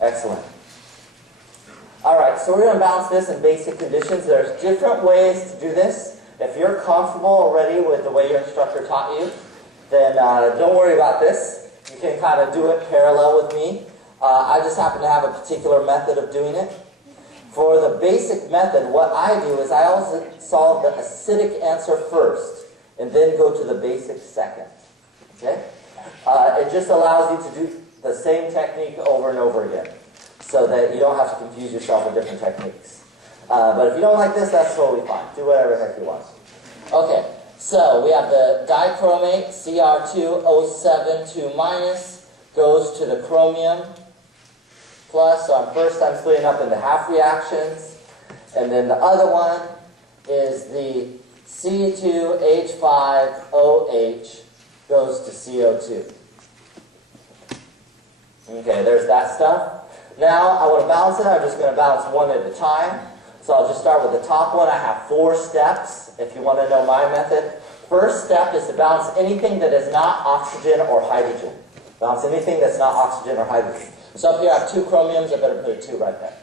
Excellent. All right, so we're going to balance this in basic conditions. There's different ways to do this. If you're comfortable already with the way your instructor taught you, then don't worry about this. You can kind of do it parallel with me. I just happen to have a particular method of doing it. For the basic method, what I do is I always solve the acidic answer first, and then go to the basic second. Okay? It just allows you to do the same technique over and over again, so that you don't have to confuse yourself with different techniques. But if you don't like this, that's totally fine. Do whatever the heck you want. Okay, so we have the dichromate, Cr2O7, 2-, goes to the chromium, plus, so first I'm splitting up into half reactions, and then the other one is the C2H5OH goes to CO2. Okay, there's that stuff. Now, I want to balance it. I'm just going to balance one at a time. So I'll just start with the top one. I have 4 steps, if you want to know my method. First step is to balance anything that is not oxygen or hydrogen. Balance anything that's not oxygen or hydrogen. So up here I have 2 chromiums. I better put a 2 right there.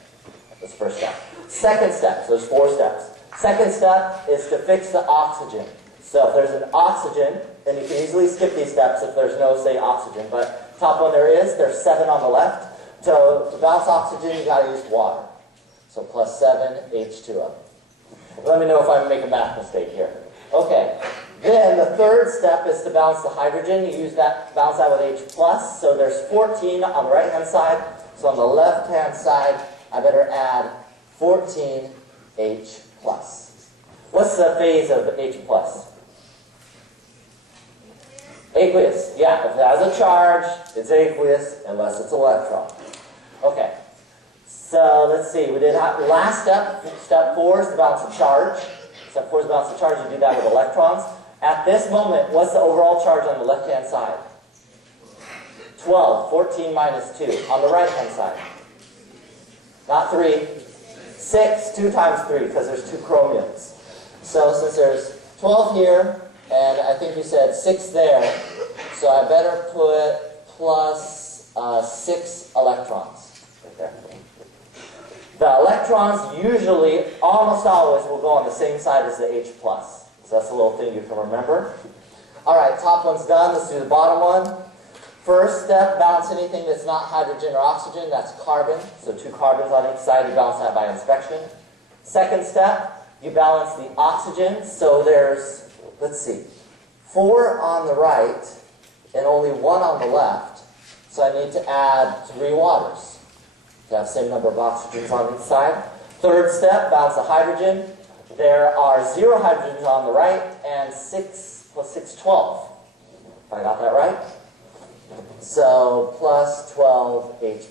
That's the first step. Second step, so there's 4 steps. Second step is to fix the oxygen. So if there's an oxygen, and you can easily skip these steps if there's no, say, oxygen, but top one there's 7 on the left. So to balance oxygen, you got to use water. So plus 7 H2O. Let me know if I make a math mistake here. Okay. Then the third step is to balance the hydrogen. You use that, balance that with H+. So there's 14 on the right-hand side. So on the left-hand side, I better add 14 H+. What's the phase of H+? Aqueous. Yeah, if it has a charge, it's aqueous, unless it's an electron. Okay. So let's see. We did last step. Step 4 is to balance the charge. Step 4 is to balance the charge. You do that with electrons. At this moment, what's the overall charge on the left-hand side? 12. 14 minus 2. On the right-hand side? Not 3. 6. 2 times 3, because there's 2 chromiums. So since there's 12 here, and I think you said 6 there, so I better put plus 6 electrons right there. The electrons usually, almost always, will go on the same side as the H+. So that's a little thing you can remember. All right, top one's done. Let's do the bottom one. First step, balance anything that's not hydrogen or oxygen. That's carbon. So 2 carbons on each side. You balance that by inspection. Second step, you balance the oxygen. So there's, let's see, 4 on the right and only 1 on the left. So I need to add 3 waters to have the same number of oxygens on each side. Third step, balance the hydrogen. There are 0 hydrogens on the right, and 6 plus 6, 12. If I got that right. So plus 12 H+.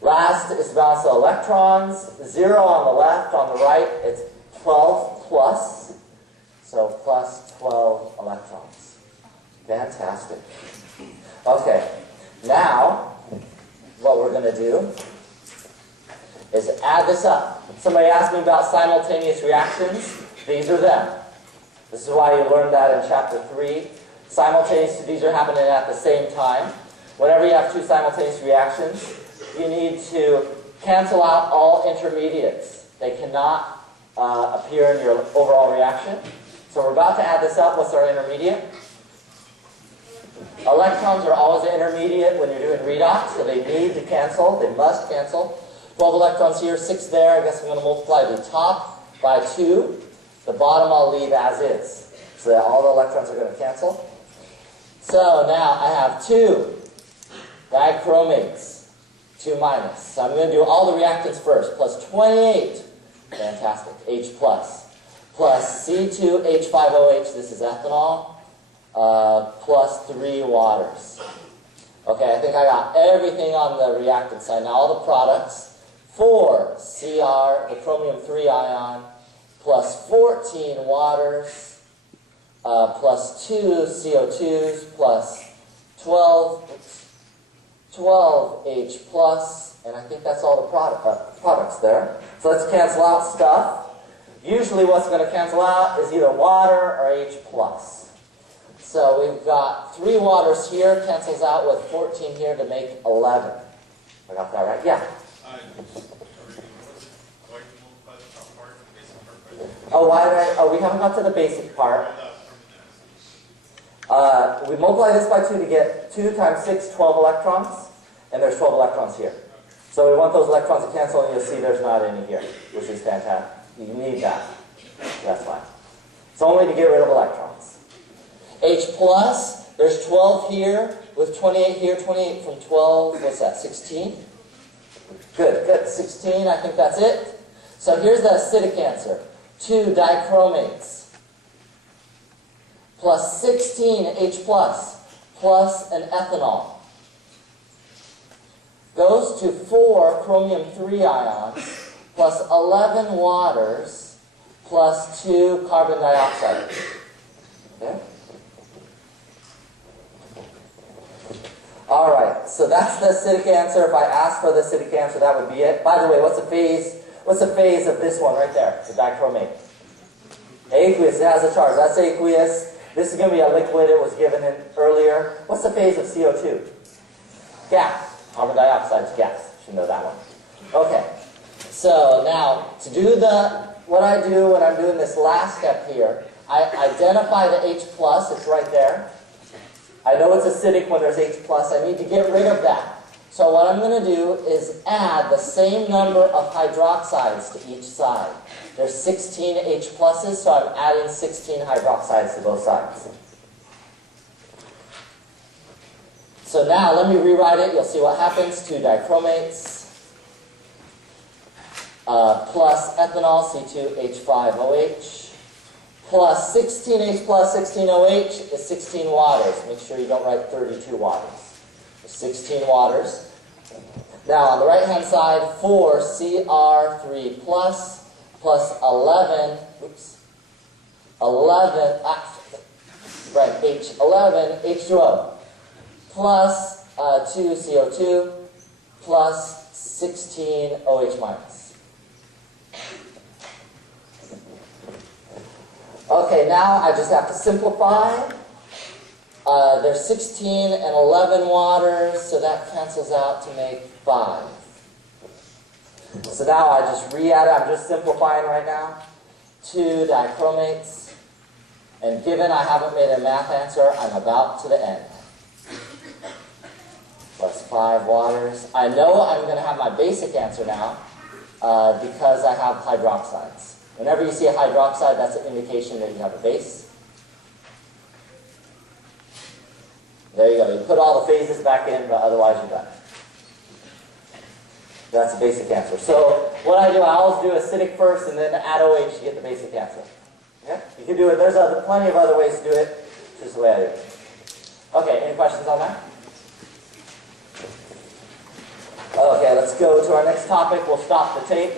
Last is to balance the electrons. 0 on the left, on the right, it's 12 plus. So plus 12 electrons. Fantastic. Okay, now what we're going to do is add this up. Somebody asked me about simultaneous reactions. These are them. This is why you learned that in chapter 3. Simultaneous, these are happening at the same time. Whenever you have 2 simultaneous reactions, you need to cancel out all intermediates. They cannot appear in your overall reaction. So we're about to add this up. What's our intermediate? Electrons are always an intermediate when you're doing redox, so they need to cancel. They must cancel. 12 electrons here, 6 there. I guess I'm going to multiply the top by 2. The bottom I'll leave as is, so that all the electrons are going to cancel. So now I have 2 dichromates, 2 minus. So I'm going to do all the reactants first. Plus 28, fantastic, H+. Plus C2H5OH, this is ethanol, plus 3 waters. Okay, I think I got everything on the reactant side. Now all the products. 4 Cr, the chromium 3 ion, plus 14 waters, plus 2 CO2s, plus 12 H+, and I think that's all the products there. So let's cancel out stuff. Usually what's going to cancel out is either water or H+. So we've got 3 waters here, cancels out with 14 here to make 11. I got that right? Yeah. Oh, why did I? Oh, we haven't got to the basic part. We multiply this by 2 to get 2 times 6, 12 electrons, and there's 12 electrons here. So we want those electrons to cancel, and you'll see there's not any here, which is fantastic. You need that. That's fine. It's only to get rid of electrons. H plus, there's 12 here, with 28 here, 28 from 12, what's that, 16? Good, good, 16, I think that's it. So here's the acidic answer. 2 dichromates plus 16 H plus an ethanol goes to 4 chromium 3 ions plus 11 waters plus 2 carbon dioxide. Okay? All right, so that's the acidic answer. If I asked for the acidic answer, that would be it. By the way, what's the phase? What's the phase of this one right there, the dichromate? Aqueous, it has a charge. That's aqueous. This is going to be a liquid. It was given in earlier. What's the phase of CO2? Gas. Carbon dioxide is gas. You should know that one. Okay. So now, to do what I do when I'm doing this last step here, I identify the H+. It's right there. I know it's acidic when there's H+. I need to get rid of that. So what I'm going to do is add the same number of hydroxides to each side. There's 16 H+, so I'm adding 16 hydroxides to both sides. So now let me rewrite it. You'll see what happens. 2 dichromates plus ethanol, C2H5OH, plus 16H plus 16OH is 16 waters. Make sure you don't write 32 waters. 16 waters. Now on the right hand side, 4 Cr3 plus 11, H11 H2O plus 2 CO2 plus 16 OH minus. Okay, now I just have to simplify. There's 16 and 11 waters, so that cancels out to make 5. So now I just re-add it. I'm just simplifying right now. 2 dichromates. And given I haven't made a math answer, I'm about to the end. Plus 5 waters. I know I'm going to have my basic answer now because I have hydroxides. Whenever you see a hydroxide, that's an indication that you have a base. There you go. You put all the phases back in, but otherwise you're done. That's the basic answer. So what I do, I always do acidic first and then add OH to get the basic answer. Yeah? You can do it. There's plenty of other ways to do it. It's just the way I do it. Okay, any questions on that? Okay, let's go to our next topic. We'll stop the tape.